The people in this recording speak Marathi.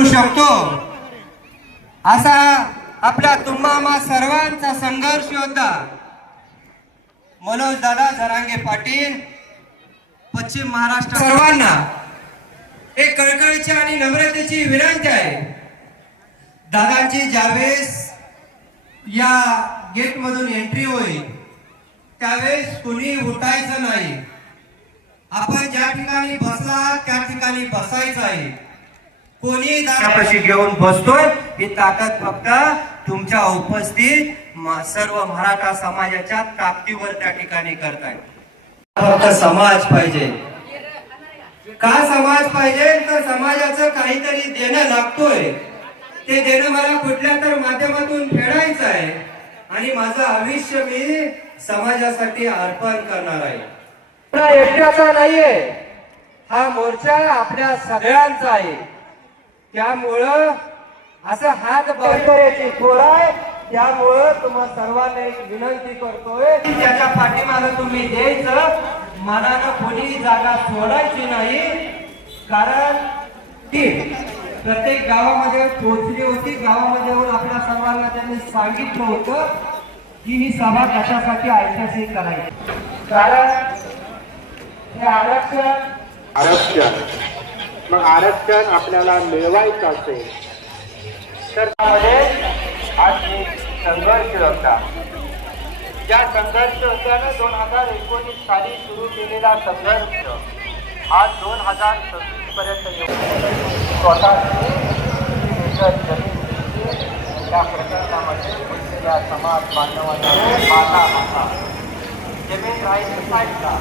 करू शकतो असा आपल्या तुम्हा सर्वांचा संघर्ष होता। मनोज दादा जरांगे पाटील पश्चिम महाराष्ट्र सर्वांना एक कळकळीची आणि नम्रतेची विनंती आहे, दादांची ज्यावेळेस या गेट मधून एंट्री होईल त्यावेळेस कुणी उठायचं नाही। आपण ज्या ठिकाणी बसला त्या ठिकाणी बसायचं आहे। कोणी दादापाशी घेऊन बसतोय ही ताकद फक्त तुमच्या उपस्थित सर्व मराठा समाजाच्या ताकदीवर त्या ठिकाणी करताय। फक्त समाज पाहिजे। का समाज पाहिजे तर समाजाचं काहीतरी देणं लागतोय, ते देणं मला कुठल्या तर माध्यमातून फेडायचं आहे आणि माझं आयुष्य मी समाजासाठी अर्पण करणार आहे। एकट्याचा नाहीये, हा मोर्चा आपल्या सगळ्यांचा आहे। त्यामुळं असं हात बांधण्याची थोर आहे। त्यामुळं तुम्हा सर्वांना एक विनंती करतोय, त्याच्या पाठीमागे तुम्ही द्यायचं, मनानं कोणी जागा सोडायची नाही। कारण ती प्रत्येक गावामध्ये पोहोचली होती, गावामध्ये येऊन आपल्या सर्वांना त्यांनी सांगितलं होतं की ही सभा कशासाठी ऐतिहासिक करायची। कारण हे आरक्षण मग आरक्षण आपल्याला मिळवायचं असेल तर त्यामध्ये आज एक संघर्ष होता। ज्या संघर्ष होत्यानं 2019 साली सुरू केलेला संघर्ष आज 2026 पर्यंत त्या प्रकरणामध्ये बसलेल्या समाज बांधवांना माता होता जमीन राईट साईडला